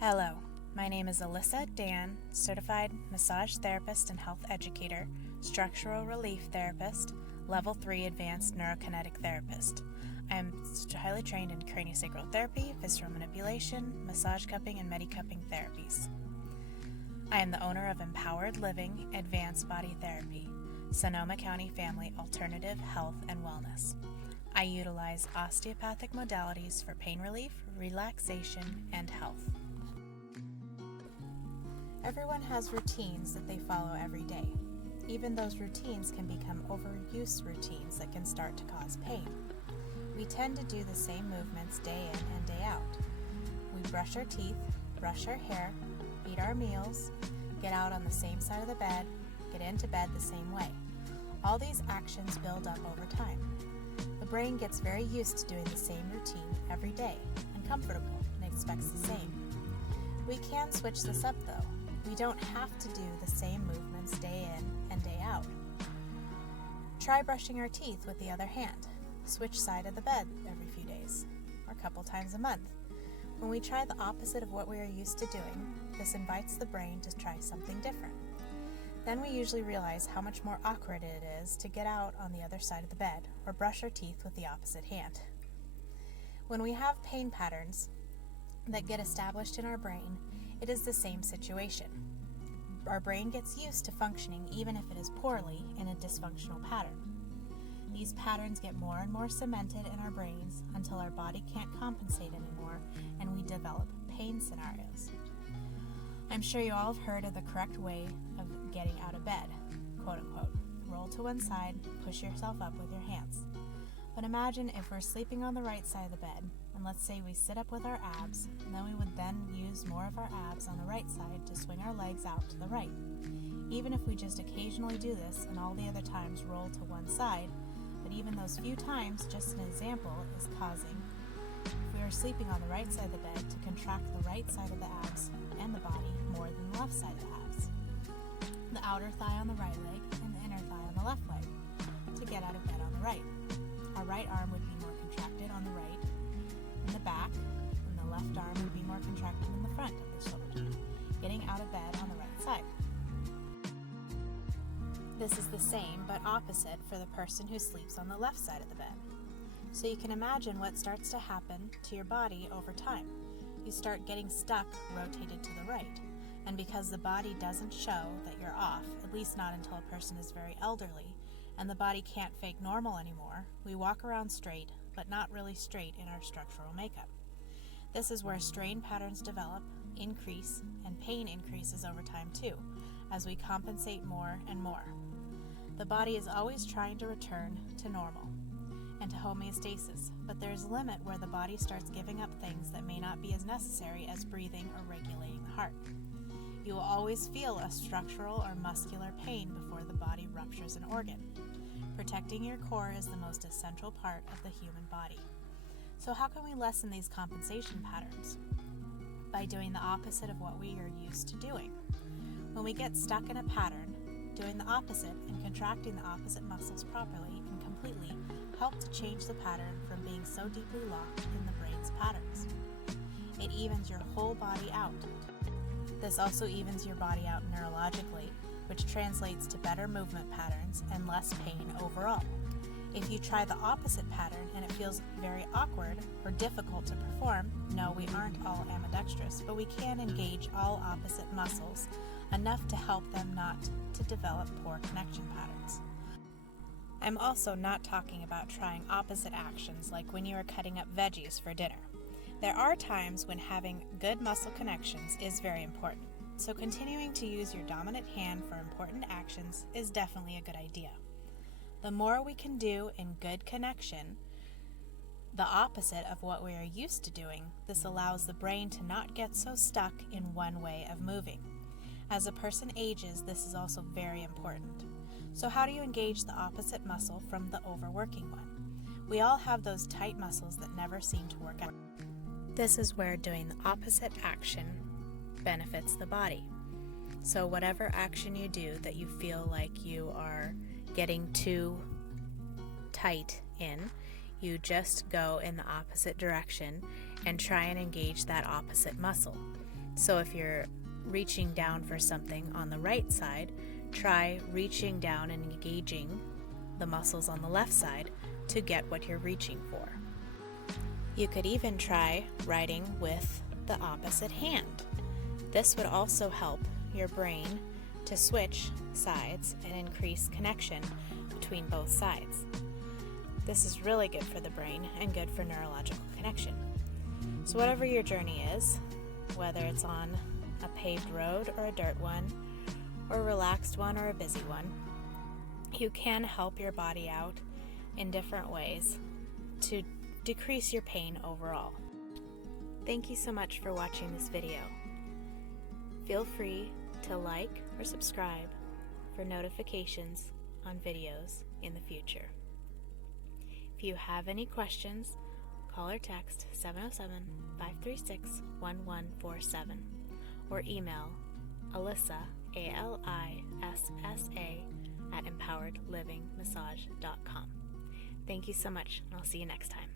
Hello, my name is Alyssa Dan, certified massage therapist and health educator, structural relief therapist, level 3 advanced neurokinetic therapist. I am highly trained in craniosacral therapy, visceral manipulation, massage cupping, and medi-cupping therapies. I am the owner of Empowered Living Advanced Body Therapy, Sonoma County Family Alternative Health and Wellness. I utilize osteopathic modalities for pain relief, relaxation, and health. Everyone has routines that they follow every day. Even those routines can become overuse routines that can start to cause pain. We tend to do the same movements day in and day out. We brush our teeth, brush our hair, eat our meals, get out on the same side of the bed, get into bed the same way. All these actions build up over time. The brain gets very used to doing the same routine every day and comfortable and expects the same. We can switch this up though. We don't have to do the same movements day in and day out. Try brushing our teeth with the other hand. Switch side of the bed every few days, or a couple times a month. When we try the opposite of what we are used to doing, this invites the brain to try something different. Then we usually realize how much more awkward it is to get out on the other side of the bed or brush our teeth with the opposite hand. When we have pain patterns that get established in our brain, it is the same situation. Our brain gets used to functioning even if it is poorly in a dysfunctional pattern. These patterns get more and more cemented in our brains until our body can't compensate anymore and we develop pain scenarios. I'm sure you all have heard of the correct way of getting out of bed, quote unquote. Roll to one side, push yourself up with your hands. But imagine if we're sleeping on the right side of the bed, and let's say we sit up with our abs, and then we would then use more of our abs on the right side to swing our legs out to the right. Even if we just occasionally do this and all the other times roll to one side, but even those few times, just an example, is causing, if we are sleeping on the right side of the bed, to contract the right side of the abs and the body more than the left side of the abs. The outer thigh on the right leg and the inner thigh on the left leg to get out of bed on the right. Our right arm would be more contracted on the right in the back, and the left arm would be more contracted in the front of the shoulder, getting out of bed on the right side. This is the same but opposite for the person who sleeps on the left side of the bed. So you can imagine what starts to happen to your body over time. You start getting stuck rotated to the right. And because the body doesn't show that you're off, at least not until a person is very elderly, and the body can't fake normal anymore, we walk around straight, but not really straight in our structural makeup. This is where strain patterns develop, increase, and pain increases over time too, as we compensate more and more. The body is always trying to return to normal and to homeostasis, but there's a limit where the body starts giving up things that may not be as necessary as breathing or regulating the heart. You will always feel a structural or muscular pain before the body ruptures an organ. Protecting your core is the most essential part of the human body. So how can we lessen these compensation patterns? By doing the opposite of what we are used to doing. When we get stuck in a pattern, doing the opposite and contracting the opposite muscles properly and completely help to change the pattern from being so deeply locked in the brain's patterns. It evens your whole body out. This also evens your body out neurologically, which translates to better movement patterns and less pain overall. If you try the opposite pattern and it feels very awkward or difficult to perform, no, we aren't all ambidextrous, but we can engage all opposite muscles enough to help them not to develop poor connection patterns. I'm also not talking about trying opposite actions like when you are cutting up veggies for dinner. There are times when having good muscle connections is very important, so continuing to use your dominant hand for important actions is definitely a good idea. The more we can do in good connection, the opposite of what we are used to doing, this allows the brain to not get so stuck in one way of moving. As a person ages, this is also very important. So how do you engage the opposite muscle from the overworking one? We all have those tight muscles that never seem to work out. This is where doing the opposite action benefits the body. So whatever action you do that you feel like you are getting too tight in, you just go in the opposite direction and try and engage that opposite muscle. So if you're reaching down for something on the right side, try reaching down and engaging the muscles on the left side to get what you're reaching for. You could even try writing with the opposite hand. This would also help your brain to switch sides and increase connection between both sides. This is really good for the brain and good for neurological connection. So whatever your journey is, whether it's on a paved road or a dirt one, or a relaxed one or a busy one, you can help your body out in different ways to decrease your pain overall. Thank you so much for watching this video. Feel free to like or subscribe for notifications on videos in the future. If you have any questions, call or text 707-536-1147 or email Alyssa, ALISSA, @empoweredlivingmassage.com. Thank you so much, and I'll see you next time.